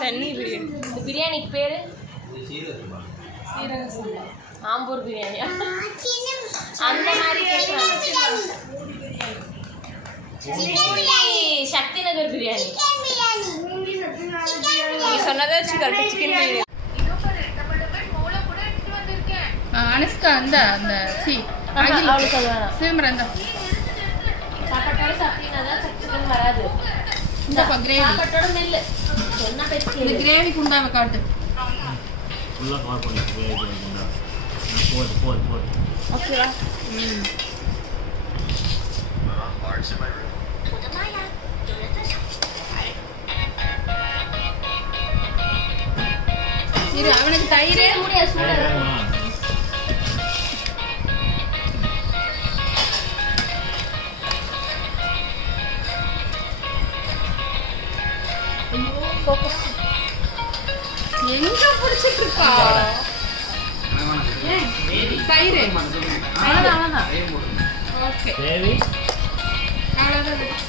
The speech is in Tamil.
சென்னை பிரியாணி. இந்த பிரியாணிக்கு பேரு ஆம்பூர் பிரியாணியா? அந்த மாதிரி சக்தி நகர் பிரியாணி. நீ சொன்னதை வச்சு கரெக்டாக சிக்கன் பிரியாணி. அனுஷ்கா அந்த அவளுக்கு அது வேணாம். சிம்ரன் சாப்பாட்டோட சாப்பிட்டீங்கன்னா சிக்கன் வராது. இந்த கிரேவி சாப்பாட்டோட நெல் சொன்னா பேசி இந்த கிரேவி குண்டாவை காட்டு. ஃபுல்லா கவர் பண்ணி கிரேவி குண்டா. போடு. ஓகேவா? இரு அவனுக்கு தயிரே முடியாது சூடாக. எங்க பிடிச்சிட்டு இருக்கா தயிர் அவ்வளோதான். ஓகே கிரேவி அவ்வளோதான்.